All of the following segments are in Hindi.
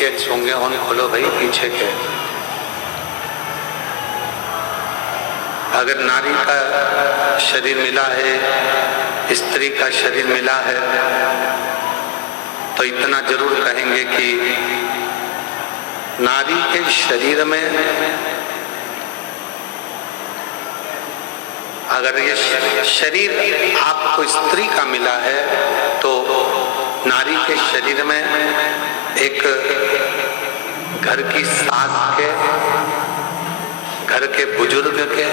होंगे ऑन खोलो भाई पीछे के। अगर नारी का शरीर मिला है, स्त्री का शरीर मिला है, तो इतना जरूर कहेंगे कि नारी के शरीर में अगर ये शरीर आपको स्त्री का मिला है तो नारी के शरीर में एक घर की सास के, घर के बुजुर्ग के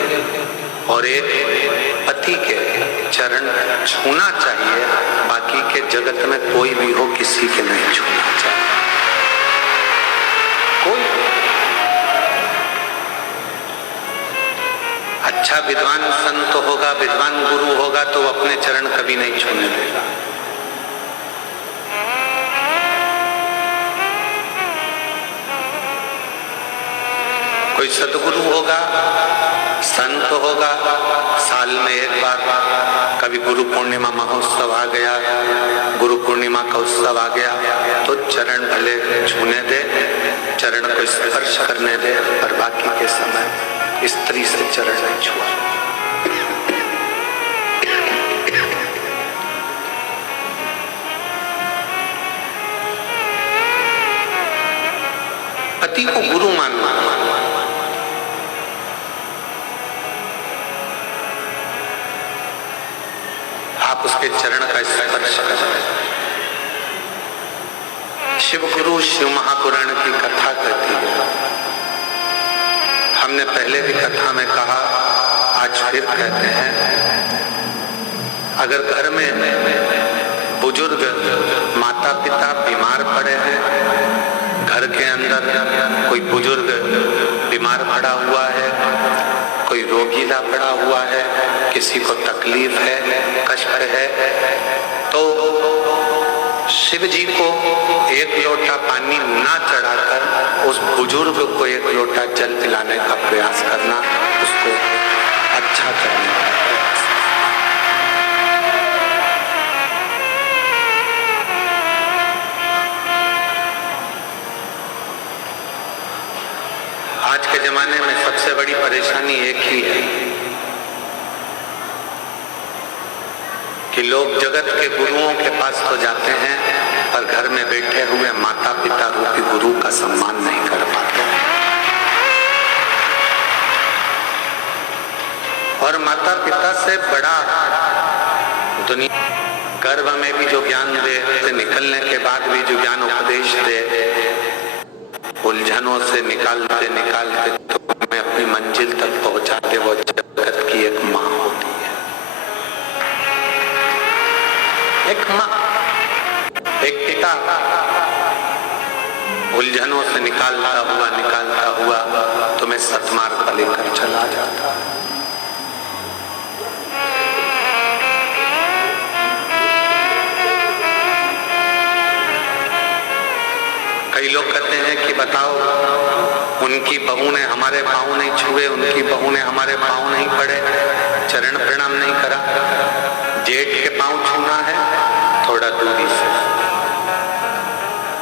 और एक पति के चरण छूना चाहिए। बाकी के जगत में कोई भी हो किसी के नहीं छूना चाहिए। कोई अच्छा विद्वान संत होगा, विद्वान गुरु होगा तो वो अपने चरण कभी नहीं छूने देगा। कोई सदगुरु होगा, संत होगा, साल में एक बार कभी गुरु पूर्णिमा महोत्सव आ गया, गुरु पूर्णिमा का उत्सव आ गया तो चरण भले छूने दे, चरण को स्पर्श करने दे, पर बाकी के समय स्त्री से चरण नहीं छुआ। पति को गुरु मानना, आप उसके चरण का स्पर्श करें। शिव गुरु शिव महापुराण की कथा कहती है। हमने पहले भी कथा में कहा, आज फिर कहते हैं, अगर घर में बुजुर्ग माता पिता बीमार पड़े हैं, घर के अंदर कोई बुजुर्ग बीमार पड़ा हुआ है, कोई रोगीला पड़ा हुआ है, किसी को तकलीफ है, कष्ट है, तो शिव जी को एक लोटा पानी ना चढ़ाकर उस बुजुर्ग को एक लोटा जल पिलाने का प्रयास करना, उसको अच्छा करने का प्रयास। आज के जमाने में सबसे बड़ी परेशानी एक ही है कि लोग जगत के गुरुओं के पास तो जाते हैं पर घर में बैठे हुए माता पिता रूपी गुरु का सम्मान नहीं कर पाते। और माता पिता से बड़ा दुनिया गर्भ में भी जो ज्ञान दे, निकलने के बाद भी जो ज्ञान उपदेश दे, उलझनों से निकालते निकालते तो हमें अपनी मंजिल तक पहुंचाते, वो जगत की एक माँ होती है। एक माँ, एक पिता उलझनों से निकालता हुआ तुम्हें सतमार्ग पर लेकर चला जाता। कई लोग कहते हैं कि बताओ, उनकी बहू ने हमारे पाँव नहीं छुए, उनकी बहू ने हमारे पाँव नहीं पड़े, चरण प्रणाम नहीं करा। जेठ के पाँव छूना है, थोड़ा दूरी से,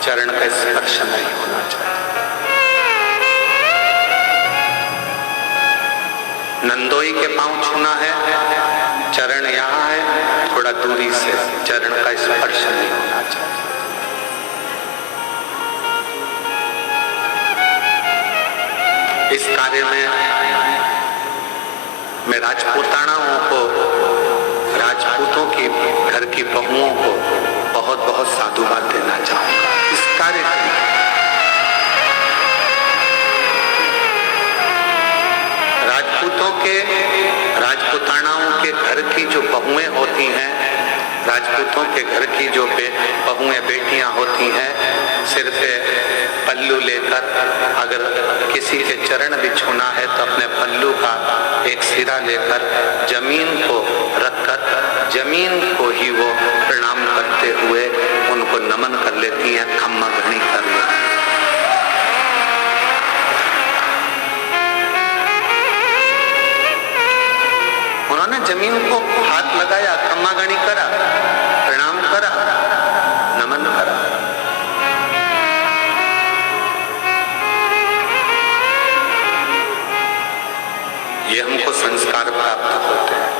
चरण का स्पर्श नहीं होना चाहिए। नंदोई के पाँव छूना है, चरण यहाँ है, थोड़ा दूरी से, चरण का स्पर्श नहीं होना चाहिए। इस कार्य में मैं राजपूतानाओं को, राजपूतों की घर की बहुओं को बहुत बहुत साधुवाद देना चाहूंगा। इस कार्य में राजपूतों के, राजपूतानाओं के घर की जो बहुएं होती हैं, राजपूतों के घर की जो बहुएं बेटियां होती हैं, सिर पे पल्लू लेकर अगर किसी के चरण भी छूना है तो अपने पल्लू का एक सिरा लेकर जमीन को रखकर जमीन को ही वो प्रणाम करते हुए उनको नमन कर लेती हैं, खम्मा घनी कर लेती हैं। उन्होंने जमीन को हाथ लगाया, खम्मा घनी करा, प्रणाम करा, नमन करा। प्राप्त होते हैं।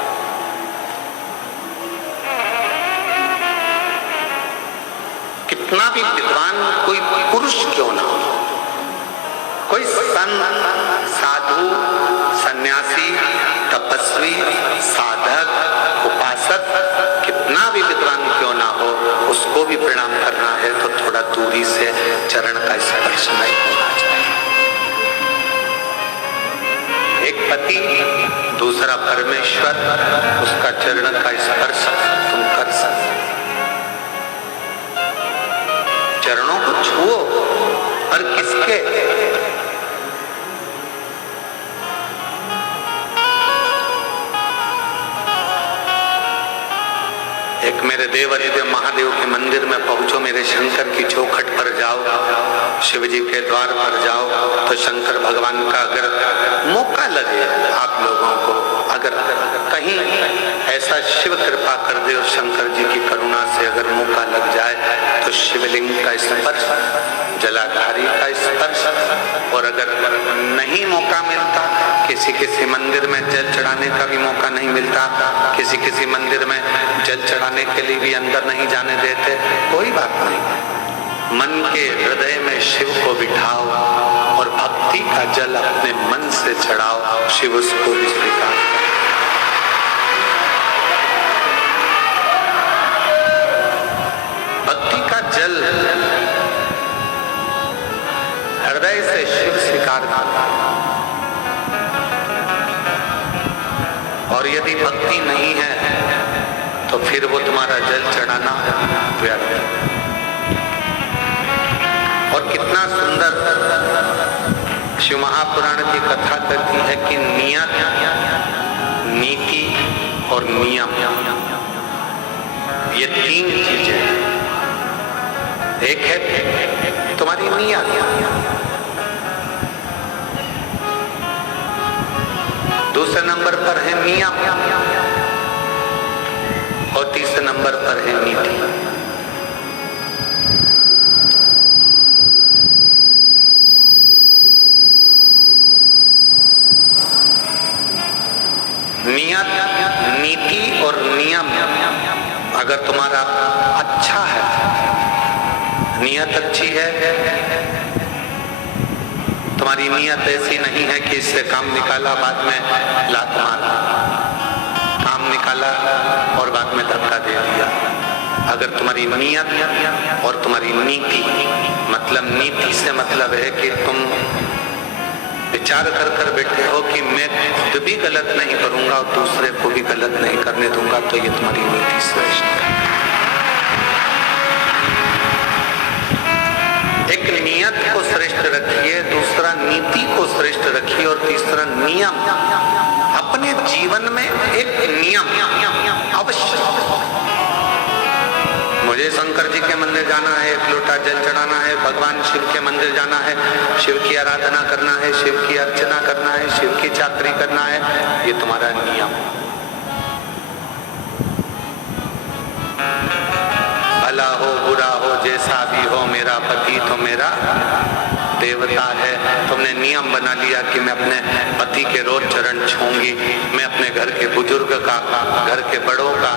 कितना भी विद्वान कोई पुरुष क्यों ना हो, कोई संत, साधु, सन्यासी, तपस्वी, साधक, उपासक, कितना भी विद्वान क्यों ना हो, उसको भी प्रणाम करना है तो थोड़ा दूरी से चरण का स्पर्श नहीं होना चाहिए। एक पति, दूसरा परमेश्वर, उसका चरण का स्पर्श तुम कर सकते। चरणों को छुओ, और किसके? एक मेरे देव अधिदेव महादेव के मंदिर में पहुंचो, मेरे शंकर की चौखट पर जाओ, शिव जी के द्वार पर जाओ, तो शंकर भगवान का अगर मौका लगे आप लोगों को, अगर कहीं ऐसा शिव कृपा कर दे और शंकर जी की करुणा से अगर मौका लग जाए, तो शिवलिंग का स्पर्श, जलाधारी का स्पर्श, और अगर नहीं मौका मिलता, किसी मंदिर में जल चढ़ाने का भी मौका नहीं मिलता, किसी मंदिर में जल चढ़ाने के लिए भी अंदर नहीं जाने देते, कोई बात नहीं। मन के हृदय में शिव को बिठाओ और भक्ति का जल अपने मन से चढ़ाओ, शिव उसको भी स्वीकार करे। भक्ति का जल हृदय से शिव स्वीकार करता है। और यदि भक्ति नहीं है तो फिर वो तुम्हारा जल चढ़ाना व्यर्थ है। और कितना सुंदर शिव महापुराण की कथा कहती है कि नियत, नीति और नियम, ये तीन चीजें। एक है तुम्हारी नियत, दूसरे नंबर पर है नियम, और तीसरे नंबर पर है नीति। नियत, नीति और नियम अगर तुम्हारा अच्छा है, नियत अच्छी है, तुम्हारी नियत ऐसी नहीं है कि इससे काम निकाला बाद में लात मारा, काम निकाला और बाद में धक्का दे दिया। अगर तुम्हारी नियत और तुम्हारी नीति, मतलब नीति से मतलब है कि तुम विचार कर बैठे हो कि मैं खुद भी गलत नहीं करूंगा और दूसरे को भी गलत नहीं करने दूंगा, तो ये तुम्हारी नीति श्रेष्ठ है। एक नियत को श्रेष्ठ रखिए, दूसरा नीति को श्रेष्ठ रखिए, और तीसरा नियम। अपने जीवन में एक नियम अवश्य, मुझे शंकर जी के मंदिर जाना है, एक लोटा जल चढ़ाना है, भगवान शिव के मंदिर जाना है, शिव की आराधना करना है, शिव की अर्चना करना है, शिव की चाकरी करना है, ये तुम्हारा नियम। भला हो बुरा हो जैसा भी हो, मेरा पति तो मेरा देवता है। तुमने नियम बना लिया कि मैं अपने पति के रोज चरण छूंगी, मैं अपने घर के बुजुर्ग का, घर के बड़ों का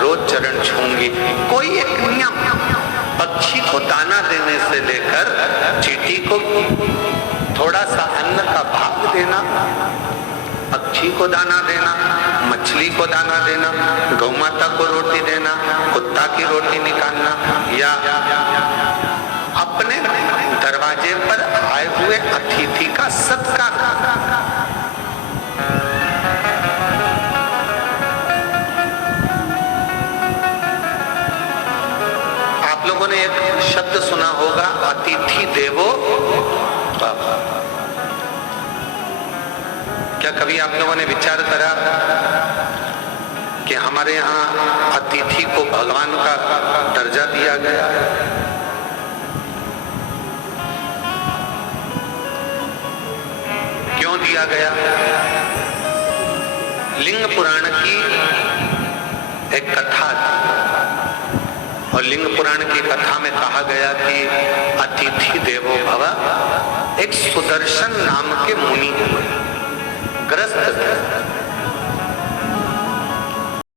रोज चरण छूंगी। कोई एक नियम, पक्षी को दाना देने से लेकर चींटी को थोड़ा सा अन्न का भाग देना, पक्षी को दाना देना, मछली को दाना देना, गौ माता को रोटी देना, कुत्ता की रोटी निकालना, या अपने दरवाजे पर आए हुए अतिथि का सत्कार। आप लोगों ने एक शब्द सुना होगा, अतिथि देवो भव। क्या कभी आप लोगों ने विचार करा कि हमारे यहाँ अतिथि को भगवान का दर्जा दिया गया? क्यों दिया गया? लिंग पुराण की एक कथा थी, और लिंग पुराण की कथा में कहा गया कि अतिथि देवो भव। एक सुदर्शन नाम के मुनि हुए,